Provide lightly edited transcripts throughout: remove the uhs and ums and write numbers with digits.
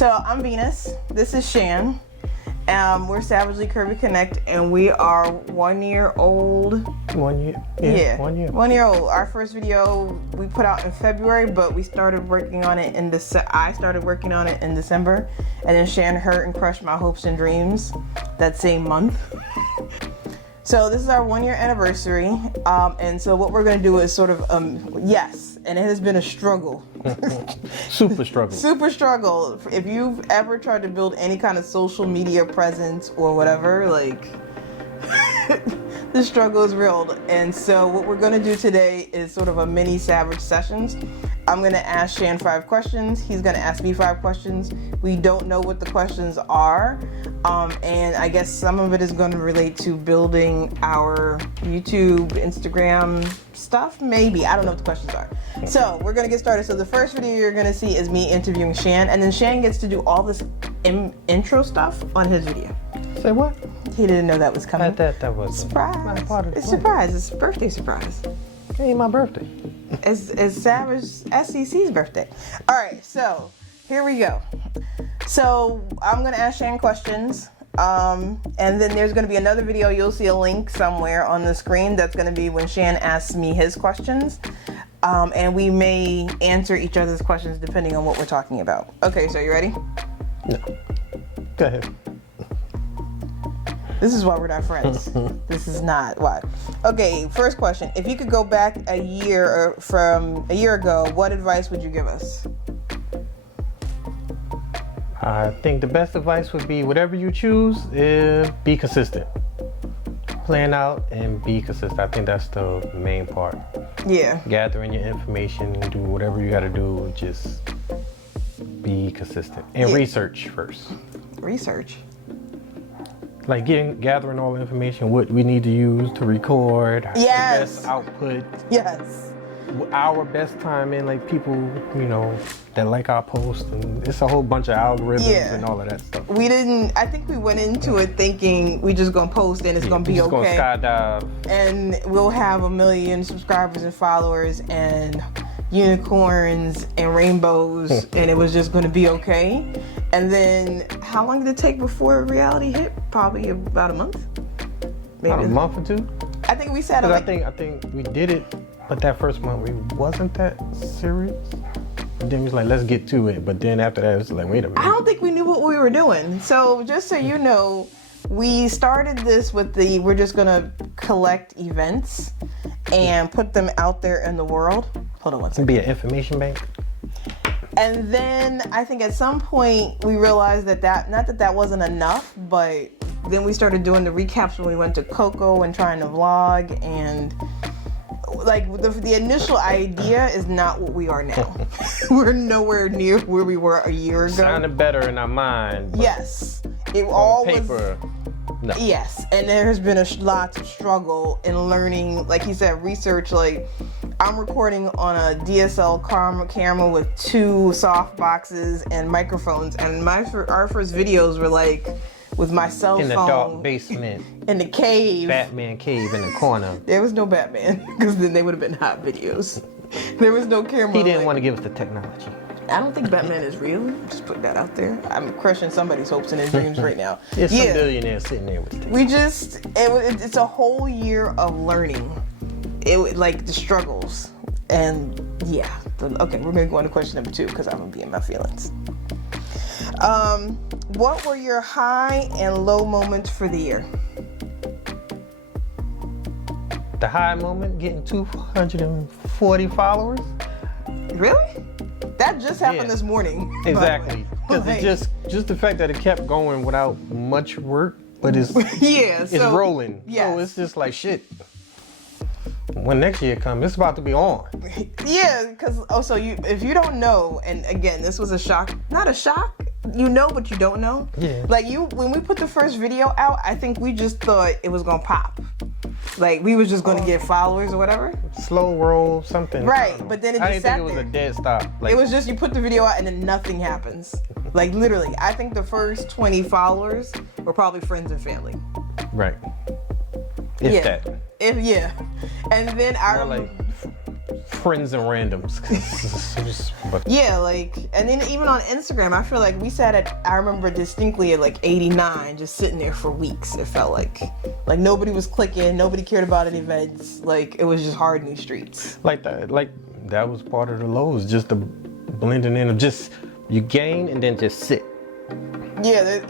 So I'm Venus. This is Shan. We're Savagely Curvy Connect, and we are 1 year old. 1 year? Yeah, 1 year. 1 year old. Our first video we put out in February, but we started working on it in I started working on it in December, and then Shan hurt and crushed my hopes and dreams that same month. So this is our 1 year anniversary, and so what we're gonna do is sort of, yes, and it has been a struggle. Super struggle. Super struggle. If you've ever tried to build any kind of social media presence or whatever, like, the struggle is real. And so what we're gonna do today is sort of a mini Savage sessions. I'm gonna ask Shan 5 questions. He's gonna ask me 5 questions. We don't know what the questions are. And I guess some of it is gonna relate to building our YouTube, Instagram stuff, maybe. I don't know what the questions are. So we're gonna get started. So the first video you're gonna see is me interviewing Shan, and then Shan gets to do all this intro stuff on his video. Say what? He didn't know that was coming. That was surprise. part of the It's a plan. surprise. It's a birthday surprise. It ain't my birthday. It's Savage SEC's birthday. All right, so here we go. So I'm gonna ask Shan questions, and then there's gonna be another video. You'll see a link somewhere on the screen. That's gonna be when Shan asks me his questions, and we may answer each other's questions depending on what we're talking about. Okay, so you ready? No. Go ahead. This is why we're not friends. This is not why. Okay, first question. If you could go back a year or from a year ago, what advice would you give us? I think the best advice would be whatever you choose, be consistent. Plan out and be consistent. I think that's the main part. Yeah. Gathering your information, do whatever you got to do, just be consistent. And Yeah. research first. Research. Like gathering all the information, what we need to use to record, Yes. the best output, Yes. our best timing, like people, that like our post, and it's a whole bunch of algorithms Yeah. and all of that stuff. I think we went into it thinking we just gonna post and it's gonna be just okay. gonna skydive. And we'll have 1 million subscribers and followers and unicorns and rainbows and it was just gonna be okay. And then how long did it take before reality hit? Probably about a month. Maybe About a month or two. I think we said I think we did it, but that first month we wasn't that serious. And then we was like, let's get to it. But then after that, it was like, wait a minute. I don't think we knew what we were doing. So just so you know, we started this with we're just gonna collect events and put them out there in the world. Hold on one second. Be an information bank. And then I think at some point we realized that not that wasn't enough, but then we started doing the recaps when we went to Coco and trying to vlog, and like the initial idea is not what we are now. We're nowhere near where we were a year ago. Sounded better in our mind. Yes, it On all paper. No. Yes, and there has been lots of struggle in learning, like he said, research. Like, I'm recording on a DSL camera with 2 soft boxes and microphones, and our first videos were like with my cell phone. In the dark basement. In the cave. Batman cave in the corner. There was no Batman, because then they would have been hot videos. There was no camera. He didn't want to give us the technology. I don't think Batman is real. Just put that out there. I'm crushing somebody's hopes and their dreams right now. There's some billionaire sitting there with the it's a whole year of learning. Like the struggles. And yeah. Okay, we're gonna go on to question number 2 because I'm gonna be in my feelings. What were your high and low moments for the year? The high moment, getting 240 followers. Really? That just happened this morning. Exactly. Because it's just the fact that it kept going without much work, but it's it's rolling. Yes. So it's just like shit. When next year comes, it's about to be on. Yeah, because if you don't know, and again, this was a shock, not a shock, but you don't know. Yeah. Like when we put the first video out, I think we just thought it was gonna pop. Like we was just gonna get followers or whatever. Slow roll, something. Right, but then it just I didn't think it was a dead stop. It was just you put the video out and then nothing happens. Like literally, I think the first 20 followers were probably friends and family. Right. If that. And then More like friends and randoms. But Yeah, like, and then even on Instagram, I feel like we sat at, I remember distinctly at like 89, just sitting there for weeks. It felt like nobody was clicking, nobody cared about any events. Like, it was just hard new streets. like that was part of the lows, just the blending in of just, you gain and then just sit. Yeah,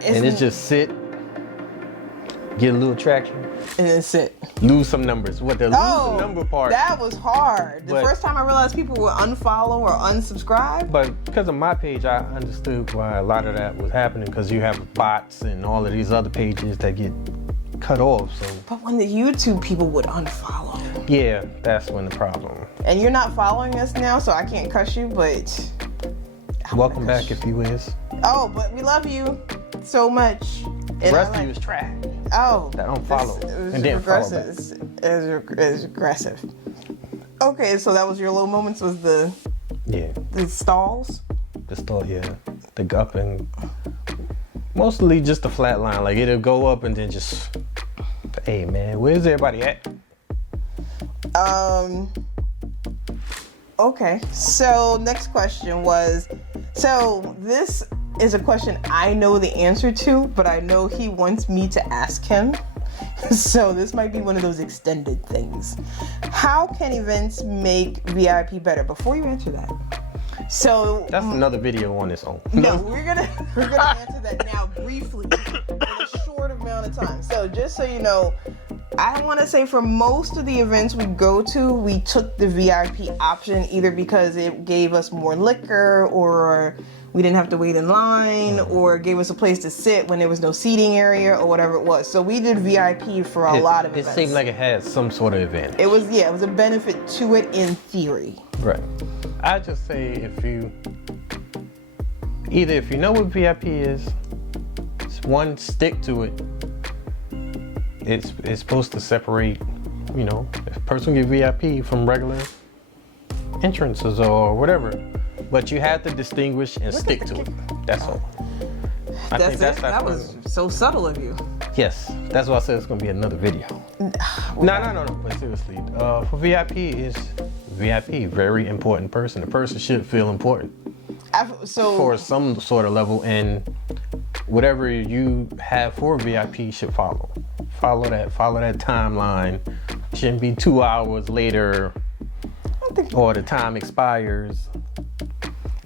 It's just sit, get a little traction, and then sit. lose some numbers. What the lose some number part? That was hard. The But- first time I realized people would unfollow or unsubscribe. But because of my page, I understood why a lot of that was happening, because you have bots and all of these other pages that get cut off. So But when the YouTube people would unfollow. yeah, that's when the problem. And you're not following us now, so I can't cuss you, but Welcome back if you is. oh, but we love you so much. The And rest I of you is trash. oh, that unfollow it was and then follow back. regressive. It was aggressive. Okay, so that was your low moments, was the Yeah, stalls. the start. Yeah, the up and mostly just the flat line. Like it'll go up and then just, hey man, where's everybody at? Okay, so next question was, so this is a question I know the answer to, but I know he wants me to ask him. So this might be one of those extended things. How can events make VIP better? Before you answer that, so That's another video on its own. no, we're gonna answer that now briefly in a short amount of time. So just so you know, I want to say for most of the events we go to, we took the VIP option either because it gave us more liquor, or we didn't have to wait in line, or it gave us a place to sit when there was no seating area, or whatever it was. So we did VIP for a lot of events. It seemed like it had some sort of advantage. it was a benefit to it in theory. Right. I just say if you know what VIP is, one, stick to it. It's supposed to separate, if a person get VIP from regular entrances or whatever, but you have to distinguish and stick to it. That's all. I think That was so subtle of you. Yes, that's why I said it's gonna be another video. No. But seriously, for VIP is VIP, very important person. The person should feel important for some sort of level, and whatever you have for VIP should follow. Follow that timeline. Shouldn't be 2 hours later, or the time expires.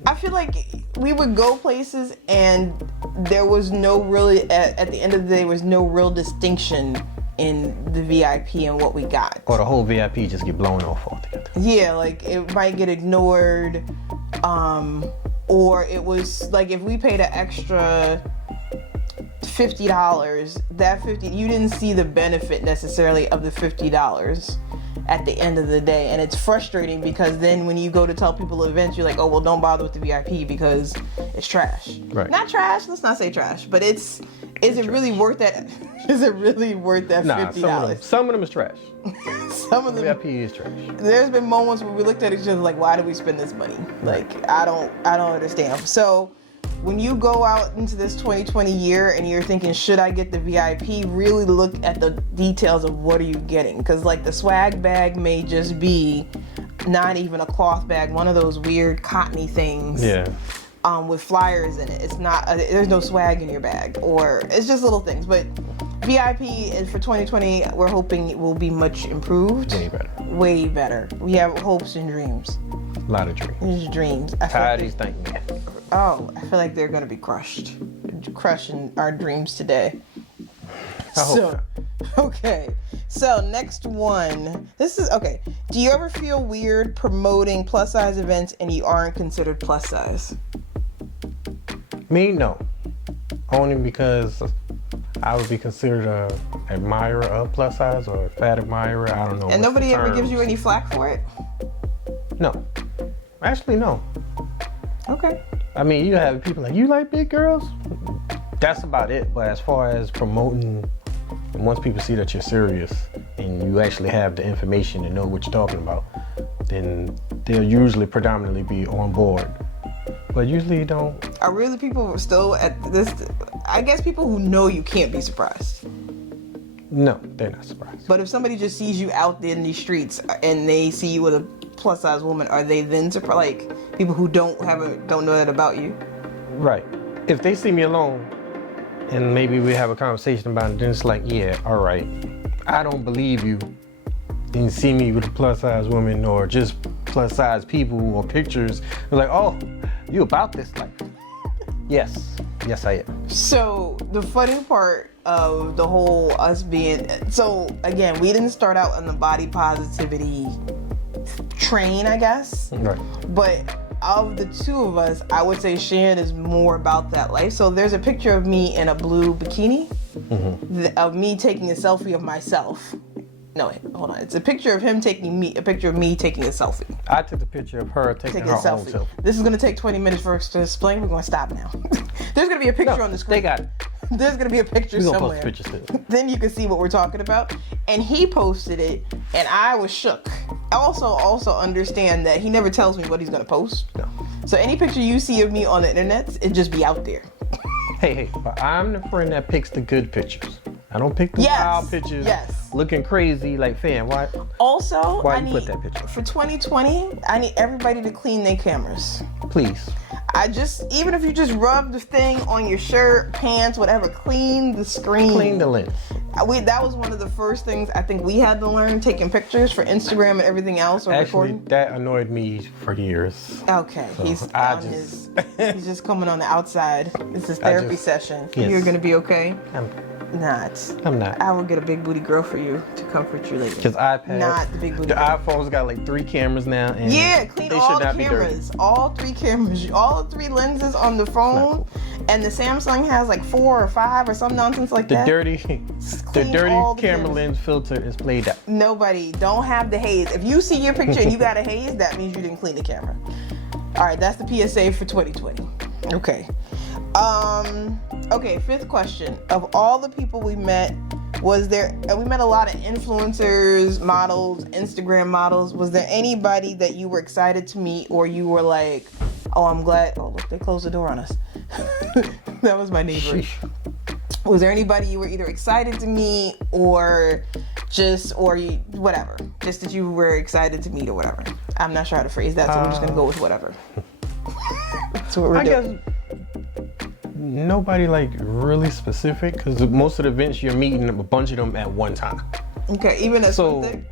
I feel like we would go places and there was no really, at the end of the day, was no real distinction in the VIP and what we got. Or the whole VIP just get blown off altogether. Yeah, like it might get ignored, or it was like if we paid an extra $50, you didn't see the benefit necessarily of the $50 at the end of the day. And it's frustrating because then when you go to tell people events, you're like, oh, well, don't bother with the VIP because it's trash. Right. Not trash, let's not say trash, but is it really worth that? Is it really worth that $50? Nah, some of them is trash. Some of them VIP is trash. There's been moments where we looked at each other like, why do we spend this money? Like, I don't understand. So when you go out into this 2020 year and you're thinking, should I get the VIP, really look at the details of what are you getting. Because like the swag bag may just be not even a cloth bag, one of those weird cottony things. Yeah. With flyers in it. It's not, there's no swag in your bag, or it's just little things. But VIP is for 2020, we're hoping it will be much improved. Way better. Way better. We have hopes and dreams. A lot of dreams. There's dreams. Tired of these things. Oh, I feel like they're gonna be crushed. Crushing our dreams today. I hope not. Okay. So next one. This is okay. Do you ever feel weird promoting plus size events and you aren't considered plus size? Me, no. Only because I would be considered a admirer of plus size or a fat admirer. I don't know. And nobody ever gives terms. you any flack for it? No. Actually, no. Okay. I mean, you have people like, you like big girls? That's about it. But as far as promoting, once people see that you're serious and you actually have the information and know what you're talking about, then they'll usually predominantly be on board. But usually you don't. Are really people still at this? I guess people who know you can't be surprised. No, they're not surprised. But if somebody just sees you out there in these streets and they see you with a plus size woman, are they then like people who don't know that about you? Right. If they see me alone and maybe we have a conversation about it, then it's like, yeah, all right. I don't believe you. And you see me with a plus size woman or just plus size people or pictures. It's like, oh, you about this life? Yes, I am. So the funny part of the whole us being, so again, we didn't start out on the body positivity train, I guess. Right. But of the two of us, I would say Shan is more about that life. So there's a picture of me in a blue bikini, of me taking a selfie of myself. No, wait, hold on. It's a picture of him a picture of me taking a selfie. I took the picture of her taking her own selfie. This is going to take 20 minutes for us to explain. We're going to stop now. There's going to be a picture on the screen. They got it. There's going to be a picture We're somewhere. Post pictures too. Then you can see what we're talking about. And he posted it, and I was shook. Also understand that he never tells me what he's going to post. No. So any picture you see of me on the internet, it just be out there. Hey, but I'm the friend that picks the good pictures. I don't pick the wild pictures looking crazy like, fam, why? Also, why you put that picture? For 2020, I need everybody to clean their cameras. Please. Even if you just rub the thing on your shirt, pants, whatever, clean the screen. Clean the lens. That was one of the first things I think we had to learn, taking pictures for Instagram and everything else. Or Actually, recording. that annoyed me for years. Okay, so he's just coming on the outside. This is therapy session. Yes. You're gonna be okay. I'm not. I will get a big booty girl for you to comfort you later. Because iPad. Not the big booty The girl. iPhone's got like 3 cameras now. And yeah, clean they all should the not be cameras. dirty. All 3 cameras. All 3 lenses on the phone. And the Samsung has like 4 or 5 or some nonsense like that. The dirty camera cameras. lens filter is played out. Nobody. Don't have the haze. If you see your picture and you got a haze, that means you didn't clean the camera. All right, that's the PSA for 2020. Okay. Okay, 5th question. Of all the people we met, we met a lot of influencers, models, Instagram models. Was there anybody that you were excited to meet or you were like, oh, I'm glad. Oh, look, they closed the door on us. That was my neighbor. Was there anybody you were either excited to meet or whatever? Just that you were excited to meet or whatever. I'm not sure how to phrase that, so we're just going to go with whatever. That's what we're doing. Guess nobody like really specific because most of the events you're meeting a bunch of them at one time. Okay, even at something?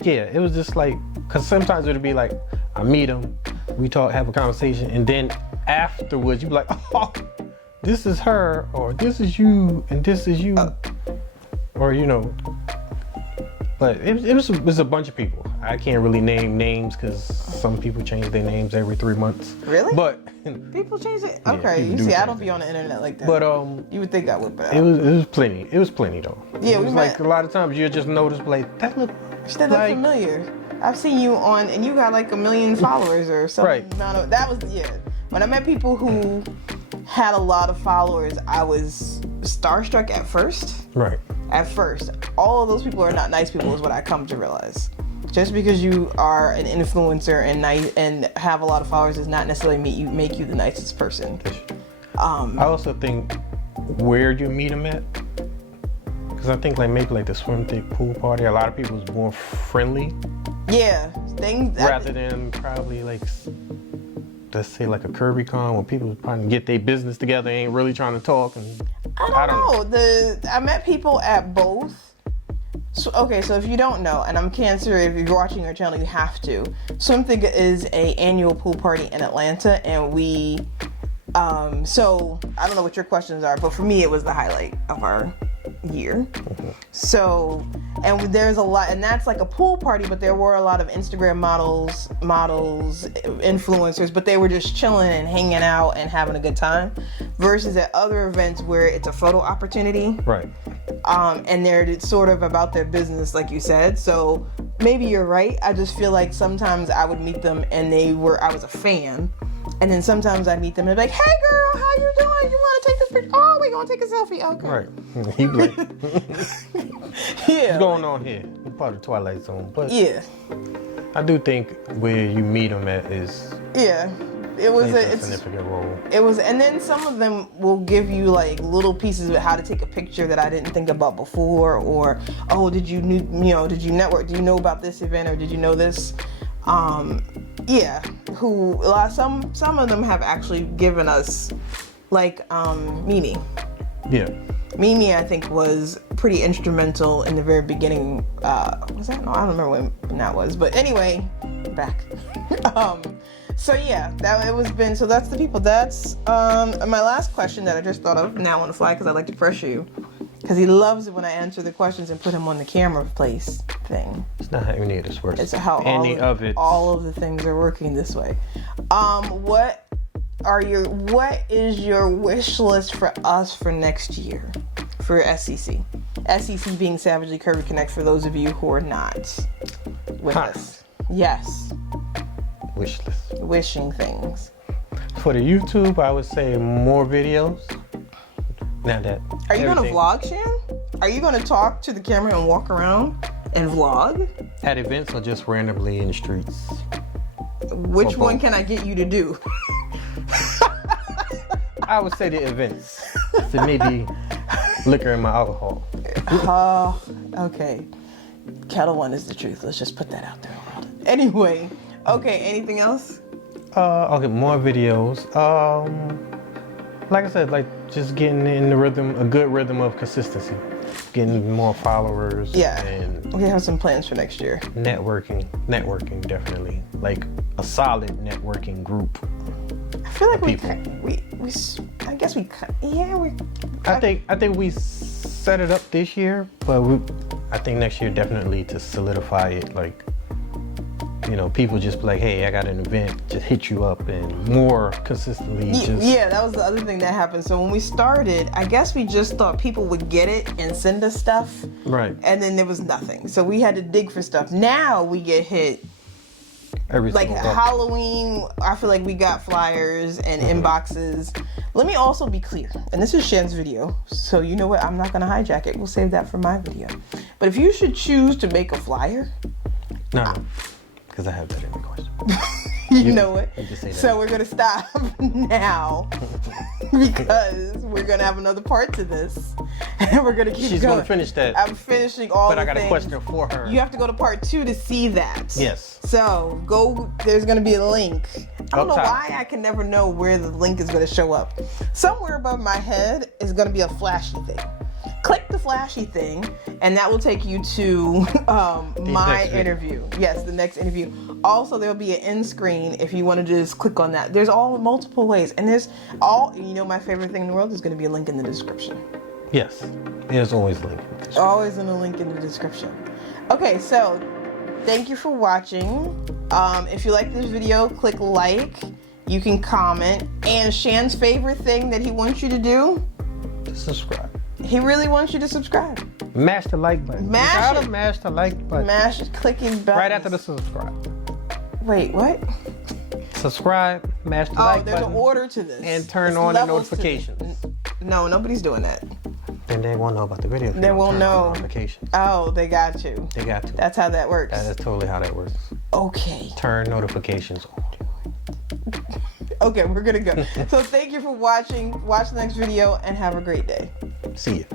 Yeah, it was just like, because sometimes it would be like, I meet them, we talk, have a conversation, and then afterwards you'd be like, oh, this is her, or this is you, and this is you. Or, but it was a bunch of people. I can't really name names because some people change their names every 3 months. Really? But people change it? Okay, yeah, you see, I don't be on the internet like that. But you would think I would, but it was plenty. It was plenty though. Yeah, it was like a lot of times you just notice like that look familiar. I've seen you on, and you got like 1 million followers or something. Right. That was When I met people who had a lot of followers, I was starstruck at first. Right. At first, all of those people are not nice people, is what I come to realize. Just because you are an influencer and have a lot of followers does not necessarily make you the nicest person. I also think where you meet them at, because I think maybe the swim thick pool party, a lot of people was more friendly. Yeah, rather than probably let's say a Curvy Con where people trying to get their business together, ain't really trying to talk. And I don't know. I met people at both. So if you don't know, and I'm Cancer, if you're watching our channel, you have to. Swimthig is an annual pool party in Atlanta, and we, so I don't know what your questions are, but for me, it was the highlight of our year. So, and there's a lot, and that's like a pool party, but there were a lot of Instagram models, influencers, but they were just chilling and hanging out and having a good time, versus at other events where it's a photo opportunity. Right. And they're sort of about their business, like you said. So maybe you're right. I just feel like sometimes I would meet them and I was a fan. And then sometimes I meet them and be like, hey girl, how you doing? You want to take this picture? Oh, we gonna take a selfie. Okay. Right. He be like, yeah. What's going on here? We're part of Twilight Zone. But yeah. I do think where you meet them at is it was a significant role. It was, and then some of them will give you little pieces of how to take a picture that I didn't think about before, or did you network? Do you know about this event, or did you know this? Yeah, who some of them have actually given us, like Mimi. Yeah. Mimi, I think, was pretty instrumental in the very beginning. Was that? No, I don't remember when that was. But anyway, back. So yeah, so that's the people. That's my last question that I just thought of now on the fly because I like to pressure you. Because he loves it when I answer the questions and put him on the camera place thing. It's not how any of this works. It's how all of the things are working this way. What is your wish list for us for next year for SCC? SCC being Savagely Curvy Connect for those of you who are not with us. Yes. Wish list. Wishing things. For the YouTube, I would say more videos. Now that. Are you going to vlog, Shan? Are you going to talk to the camera and walk around and vlog? At events or just randomly in the streets? Which one can I get you to do? I would say the events. So maybe liquor and my alcohol. Oh, okay. Kettle One is the truth. Let's just put that out there. Anyway, okay, anything else? Okay, more videos. Like I said, like just getting in the rhythm, a good rhythm of consistency. Getting more followers. Yeah. And we have some plans for next year. Networking definitely. Like a solid networking group. I feel like I think we set it up this year, but I think next year definitely to solidify it. Like, you know, people just be like, hey, I got an event, just hit you up and more consistently. Yeah, that was the other thing that happened. So when we started, I guess we just thought people would get it and send us stuff. Right. And then there was nothing. So we had to dig for stuff. Now we get hit. Like Halloween, I feel like we got flyers and inboxes. Let me also be clear, and this is Shan's video, so you know what? I'm not going to hijack it. We'll save that for my video. But if you should choose to make a flyer... No, because I have that in the question. You know what? Say that. So we're going to stop now because we're going to have another part to this. And we're going to keep She's going. going to finish that. I'm finishing all but the I got things. a question for her. You have to go to part 2 to see that. Yes. So there's going to be a link. I don't know top. why I can never know where the link is going to show up. Somewhere above my head is going to be a flashy thing. Click the flashy thing, and that will take you to my interview. Yes, the next interview. Also, there'll be an end screen if you want to just click on that. There's multiple ways, and my favorite thing in the world is going to be a link in the description. Yes, there's always a link. Always a link in the description. Okay, so thank you for watching. If you like this video, click like. You can comment. And Shan's favorite thing that he wants you to do? Subscribe. He really wants you to subscribe. Mash the like button. Mash the like button. Mash clicking buttons. Right after the subscribe. Wait, what? Subscribe, mash the like button. Oh, there's an order to this. And turn on the notifications. No, nobody's doing that. Then they won't know about the video. They won't know. Notifications. Oh, they got to. They got to. That's how that works. That is totally how that works. Okay. Turn notifications on. Okay, we're gonna go. So thank you for watching. Watch the next video and have a great day. See you.